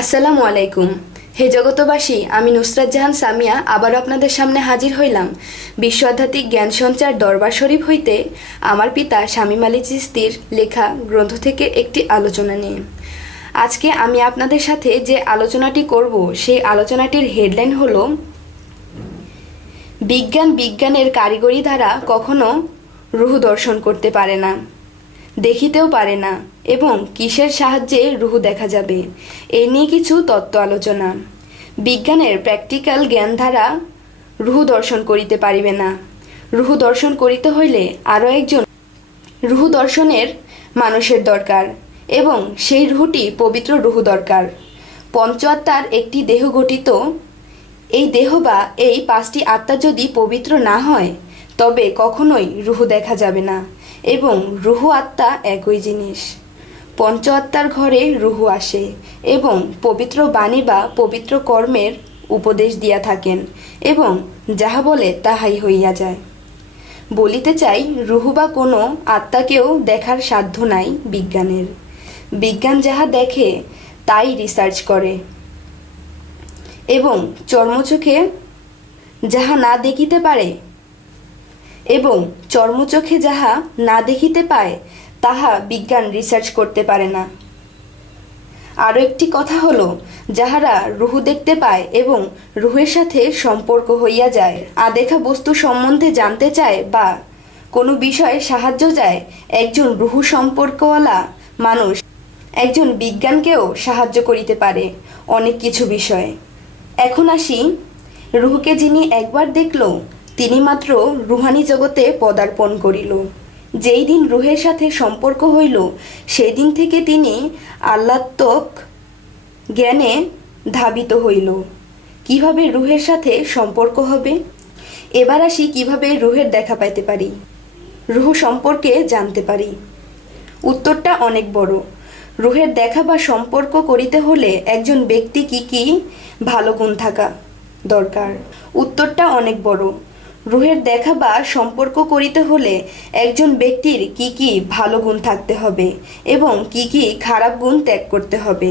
আসসালামু আলাইকুম। হে জগতবাসী, আমি নুসরাত জাহান সামিয়া আবার আপনাদের সামনে হাজির হইলাম বিশ্ব আধ্যাত্মিক জ্ঞান সঞ্চার দরবার শরীফ হইতে আমার পিতা শামীম আলী চিশতির লেখা গ্রন্থ থেকে একটি আলোচনা নিয়ে। আজকে আমি আপনাদের সাথে যে আলোচনাটি করব সেই আলোচনাটির হেডলাইন হলো বিজ্ঞানের কারিগরি দ্বারা কখনো রূহ দর্শন করতে পারে না, দেখিতেও পারে না, এবং কিসের সাহায্যে রূহ দেখা যাবে এই নিয়ে কিছু তত্ত্ব আলোচনা। বিজ্ঞানের প্র্যাকটিক্যাল জ্ঞান দ্বারা রূহ দর্শন করিতে পারিবে না। রূহ দর্শন করিতে হইলে আরও একজন রূহ দর্শনের মানুষের দরকার, এবং সেই রূহটি পবিত্র রূহ দরকার। পঞ্চ আত্মার একটি দেহ গঠিত। এই দেহ বা এই 5টি আত্মা যদি পবিত্র না হয় তবে কখনোই রূহ দেখা যাবে না, এবং রূহ আত্মা একই জিনিস। পঞ্চ আত্মার ঘরে রূহ আসে এবং পবিত্র বাণী বা পবিত্র কর্মের উপদেশ দিয়া থাকেন, এবং যাহা বলে তাহাই হইয়া যায়। বলিতে চাই, রূহ বা কোনো আত্মাকেও দেখার সাধ্য নাই বিজ্ঞানের। বিজ্ঞান যাহা দেখে তাই রিসার্চ করে, এবং চর্মচোখে যাহা না দেখিতে পারে এবং চর্মচোখে যাহা না দেখিতে পায় তাহা বিজ্ঞান রিসার্চ করতে পারে না। আরও একটি কথা হলো, যাহারা রূহ দেখতে পায় এবং রূহের সাথে সম্পর্ক হইয়া যায়, আদেখা বস্তু সম্বন্ধে জানতে চায় বা কোনো বিষয়ে সাহায্য চায়, একজন রূহ সম্পর্কওয়ালা মানুষ একজন বিজ্ঞানকেও সাহায্য করিতে পারে অনেক কিছু বিষয়ে। এখন আসি, রূহকে যিনি একবার দেখল তিনি মাত্র রুহানি জগতে পদার্পণ করিল। যেই দিন রূহের সাথে সম্পর্ক হইল সেই দিন থেকে তিনি আল্লাত্মক জ্ঞানে ধাবিত হইল। কিভাবে রূহের সাথে সম্পর্ক হবে? এবার আসি কিভাবে রূহের দেখা পাইতে পারি, রূহ সম্পর্কে জানতে পারি। উত্তরটা অনেক বড়। রূহের দেখা বা সম্পর্ক করিতে হলে একজন ব্যক্তি কি কি ভালো গুণ থাকা দরকার? উত্তরটা অনেক বড়। রূহের দেখা বা সম্পর্ক করিতে হলে একজন ব্যক্তির কি কি ভালো গুণ থাকতে হবে এবং কি কি খারাপ গুণ ত্যাগ করতে হবে।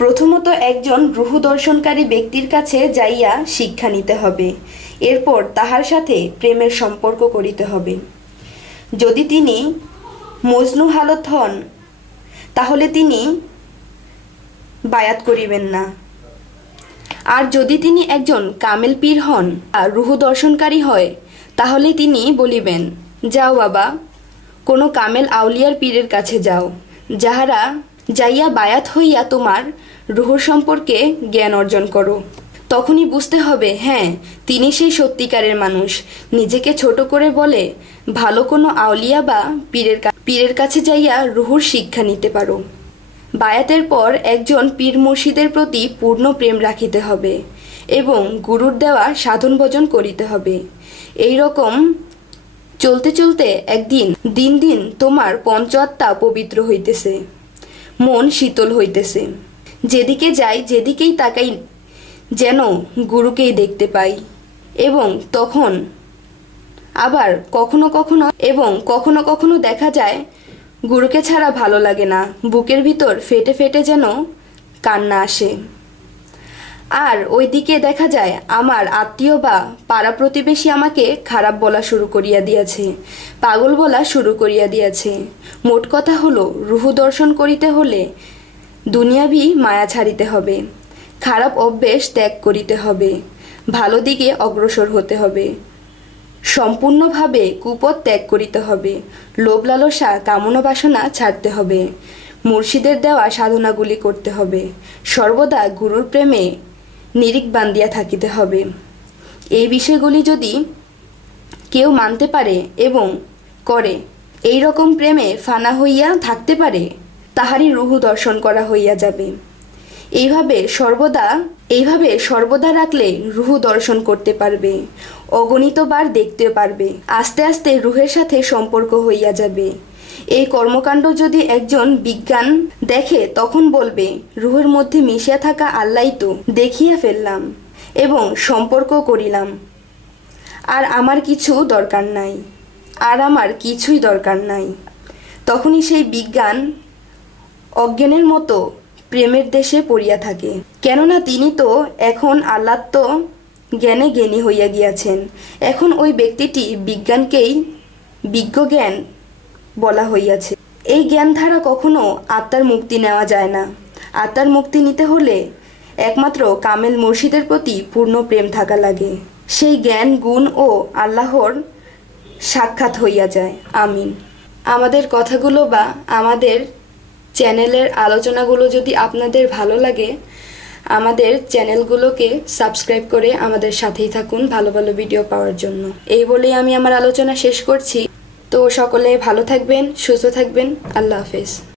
প্রথমত, একজন রূহ দর্শনকারী ব্যক্তির কাছে যাইয়া শিক্ষা নিতে হবে। এরপর তাহার সাথে প্রেমের সম্পর্ক করিতে হবে। যদি তিনি মজনু হালত হন তাহলে তিনি বায়াত করিবেন না। আর যদি তিনি একজন কামেল পীর হন আর রূহ দর্শনকারী হয় তাহলে তিনি বলিবেন, যাও বাবা, কোনো কামেল আউলিয়ার পীরের কাছে যাও, যাহারা যাইয়া বায়াত হইয়া তোমার রূহ সম্পর্কে জ্ঞান অর্জন করো। তখনই বুঝতে হবে, হ্যাঁ, তিনি সেই সত্যিকারের মানুষ। নিজেকে ছোট করে বলে, ভালো কোনো আউলিয়া বা পীরের কাছে যাইয়া রূহর শিক্ষা নিতে পারো। বায়াতের পর একজন পীর মুর্শিদের প্রতি পূর্ণ প্রেম রাখিতে হবে এবং গুরুর দেওয়া সাধন ভজন করিতে হবে। এই রকম চলতে চলতে একদিন দিন দিন তোমার পঞ্চ আত্মা পবিত্র হইতেছে, মন শীতল হইতেছে। যেদিকে যাই, যেদিকেই তাকাই যেন গুরুকেই দেখতে পাই। এবং তখন আবার কখনো কখনো দেখা যায় গুরুকে ছাড়া ভালো লাগে না, বুকের ভিতর ফেটে ফেটে যেন কান্না আসে। আর ওইদিকে দেখা যায় আমার আত্মীয় বা পাড়া প্রতিবেশী আমাকে খারাপ বলা শুরু করিয়া দিয়েছে, পাগল বলা শুরু করিয়া দিয়েছে। মোট কথা হলো, রূহ দর্শন করিতে হলে দুনিয়াবি মায়া ছাড়িতে হবে, খারাপ অভ্যেস ত্যাগ করিতে হবে, ভালো দিকে অগ্রসর হতে হবে, সম্পূর্ণভাবে কুপথ ত্যাগ করিতে হবে, লোভ লালসা কামনা বাসনা ছাড়তে হবে, মুর্শিদের দেওয়া সাধনাগুলি করতে হবে, সর্বদা গুরুর প্রেমে নিরিখ বান্ধিয়া থাকিতে হবে। এই বিষয়গুলি যদি কেউ মানতে পারে এবং করে, এই রকম প্রেমে ফানা হইয়া থাকতে পারে, তাহারই রূহ দর্শন করা হইয়া যাবে। এইভাবে সর্বদা রাখলে রূহ দর্শন করতে পারবে, অগণিতবার দেখতে পারবে। আস্তে আস্তে রূহের সাথে সম্পর্ক হইয়া যাবে। এই কর্মকাণ্ড যদি একজন বিজ্ঞান দেখে তখন বলবে, রূহের মধ্যে মিশিয়া থাকা আল্লাহই তো দেখিয়া ফেললাম এবং সম্পর্ক করিলাম, আর আমার কিছুই দরকার নাই। তখনই সেই বিজ্ঞান অজ্ঞানের মতো প্রেমের দেশে পড়িয়া থাকে। কেননা তিনি তো এখন আল্লাহ তো জ্ঞানে জ্ঞানী হইয়া গিয়াছেন। এখন ওই ব্যক্তিটি বিজ্ঞানকেই বিজ্ঞ জ্ঞান বলা হইয়াছে। এই জ্ঞান দ্বারা কখনো আত্মার মুক্তি নেওয়া যায় না। আত্মার মুক্তি নিতে হলে একমাত্র কামেল মুর্শিদের প্রতি পূর্ণ প্রেম থাকা লাগে। সেই জ্ঞান গুণ ও আল্লাহর সাক্ষাৎ হইয়া যায়। আমিন। আমাদের কথাগুলো বা আমাদের চ্যানেলের আলোচনাগুলো যদি আপনাদের ভালো লাগে, আমাদের চ্যানেলগুলোকে সাবস্ক্রাইব করে আমাদের সাথেই থাকুন ভালো ভালো ভিডিও পাওয়ার জন্য। এই বলেই আমি আমার আলোচনা শেষ করছি। তো সকলে ভালো থাকবেন, সুস্থ থাকবেন। আল্লাহ হাফেজ।